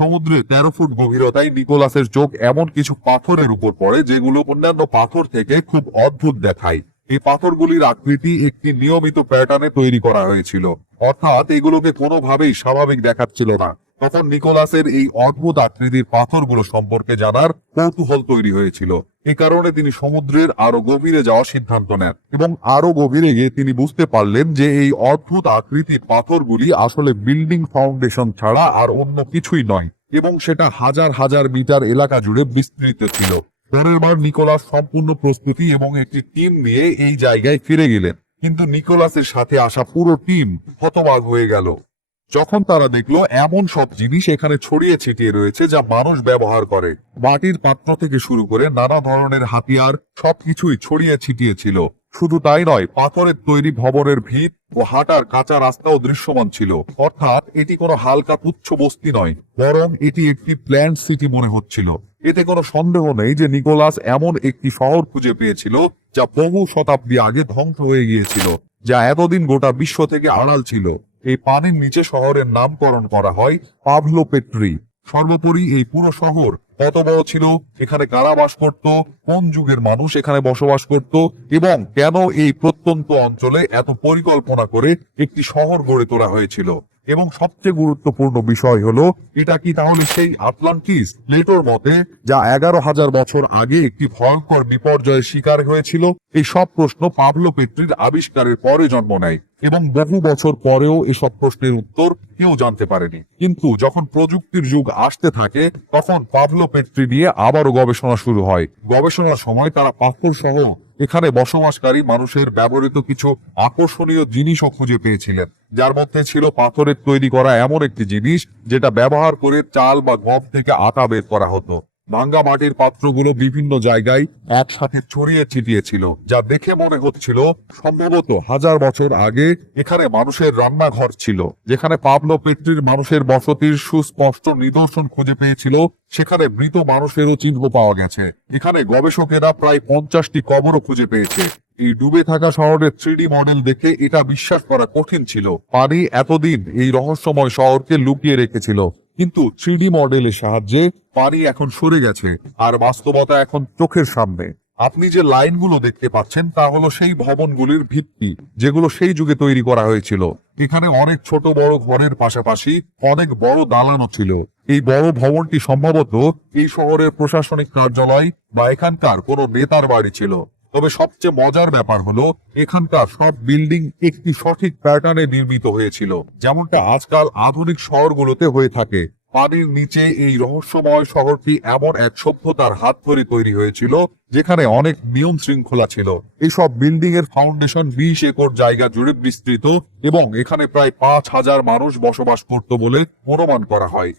সমুদ্রে 13 ফুট গভীরতায় নিকোলাসের চোখ এমন কিছু পাথরের উপর পড়ে যেগুলো অন্যান্য পাথর থেকে খুব অদ্ভুত দেখায়। এই পাথরগুলির আকৃতি একটি নিয়মিত প্যাটার্নে তৈরি করা হয়েছিল, অর্থাৎ এগুলোকে কোনোভাবেই স্বাভাবিক দেখাচ্ছিল না। তখন নিকোলাসের এই অদ্ভুত আকৃতির পাথরগুলো সম্পর্কে জানার কৌতূহল তৈরি হয়েছিল। এ কারণে তিনি সমুদ্রের আরো গভীরে যাওয়ার সিদ্ধান্ত নেন এবং আরো গভীরে গিয়ে তিনি বুঝতে পারলেন যে এই অদ্ভুত আকৃতির পাথরগুলি আসলে বিল্ডিং ফাউন্ডেশন ছাড়া আর অন্য কিছুই নয়, এবং সেটা হাজার হাজার মিটার এলাকা জুড়ে বিস্তৃত ছিল। পরের বার নিকোলাস সম্পূর্ণ প্রস্তুতি এবং একটি টিম নিয়ে এই জায়গায় ফিরে গেলেন, কিন্তু নিকোলাসের সাথে আসা পুরো টিম হতবাক হয়ে গেল যখন তারা দেখলো এমন সব জিনিস এখানে ছড়িয়ে ছিটিয়ে রয়েছে যা মানুষ ব্যবহার করে। মাটির পাত্র থেকে শুরু করে নানা ধরনের হাতিয়ার সবকিছুই ছড়িয়ে ছিটিয়ে ছিল। শুধু তাই নয়, পাথরের তৈরি ভবনের ভিত ও হাঁটার কাঁচা রাস্তাও দৃশ্যমান ছিল। অর্থাৎ এটি কোনো হালকা তুচ্ছ বস্তি নয়, বরং এটি একটি প্ল্যান্ড সিটি মনে হচ্ছিল। এতে কোনো সন্দেহ নেই যে নিকোলাস এমন একটি শহর খুঁজে পেয়েছিল যা বহু শতাব্দী আগে ধ্বংস হয়ে গিয়েছিল, যা এতদিন গোটা বিশ্ব থেকে আড়াল ছিল। এই পানির নিচে শহরের নামকরণ করা হয় পাভলো পেট্রি। সর্বোপরি এই পুরো শহর কত বড় ছিল, এখানে কারা বাস করত, কোন যুগের মানুষ এখানে বসবাস করত, এবং কেন এই প্রত্যন্ত অঞ্চলে এত পরিকল্পনা করে একটি শহর গড়ে তোলা হয়েছিল। এবং সবচেয়ে গুরুত্বপূর্ণ বিষয় হলো, এটা কি তাহলে সেই আটলান্টিস প্লেটোর মতে, যা 11,000 বছর আগে একটি ভয়ঙ্কর বিপর্যয়ের শিকার হয়েছিল? এই সব প্রশ্ন পাভলো পেট্রির আবিষ্কারের পরে জন্ম নেয় এবং বহু বছর পরেও এসব প্রশ্নের উত্তর কেউ জানতে পারেনি। কিন্তু যখন প্রযুক্তির যুগ আসতে থাকে, তখন পাভলো পেট্রি নিয়ে আবারও গবেষণা শুরু হয়। গবেষণার সময় তারা পাথর সহ এখানে বসবাসকারী মানুষের ব্যবহৃত কিছু আকর্ষণীয় জিনিসও খুঁজে পেয়েছিলেন, যার মধ্যে ছিল পাথরের তৈরি করা এমন একটি জিনিস যেটা ব্যবহার করে চাল বা গম থেকে আটা বের করা হতো। ভাঙ্গা মাটির পাত্রগুলো বিভিন্ন জায়গায় একসাথে ছড়িয়ে ছিটিয়ে ছিল, যা দেখে মনে হচ্ছিল সম্ভবত হাজার বছর আগে এখানে মানুষের রান্নাঘর ছিল। যেখানে পাভলো পেট্রির মানুষের বসতির সুস্পষ্ট নিদর্শন খুঁজে পেয়েছিল, সেখানে মৃত মানুষেরও চিহ্ন পাওয়া গেছে। এখানে গবেষকেরা প্রায় 50টি কবরও খুঁজে পেয়েছে। এই ডুবে থাকা শহরের 3D মডেল দেখে এটা বিশ্বাস করা কঠিন ছিল। পানি এতদিন এই রহস্যময় শহরকে লুকিয়ে রেখেছিল, কিন্তু 3D মডেলের সাহায্যে পানি এখন সরে গেছে আর বাস্তবতা এখন চোখের সামনে। আপনি যে লাইনগুলো দেখতে পাচ্ছেন তা হলো সেই ভবনগুলির ভিত্তি, যেগুলো সেই যুগে তৈরি করা হয়েছিল। এখানে অনেক ছোট বড় ঘরের পাশাপাশি অনেক বড় দালানও ছিল। এই বড় ভবনটি সম্ভবত এই শহরের প্রশাসনিক কার্যালয় বা এখানকার কোনো নেতার বাড়ি ছিল। তবে সবচেয়ে মজার ব্যাপার হলো, এখানকার সব বিল্ডিং একটি সঠিক প্যাটার্নে নির্মিত হয়েছিল, যেমনটা আজকাল আধুনিক শহরগুলোতে হয়ে থাকে। পানির নিচে এই রহস্যময় শহরটি এমন এক সভ্যতার হাত ধরে তৈরি হয়েছিল যেখানে অনেক নিয়ম শৃঙ্খলা ছিল। এইসব বিল্ডিং এর ফাউন্ডেশন 20 একর জায়গা জুড়ে বিস্তৃত এবং এখানে প্রায় 5,000 মানুষ বসবাস করত বলে অনুমান করা হয়।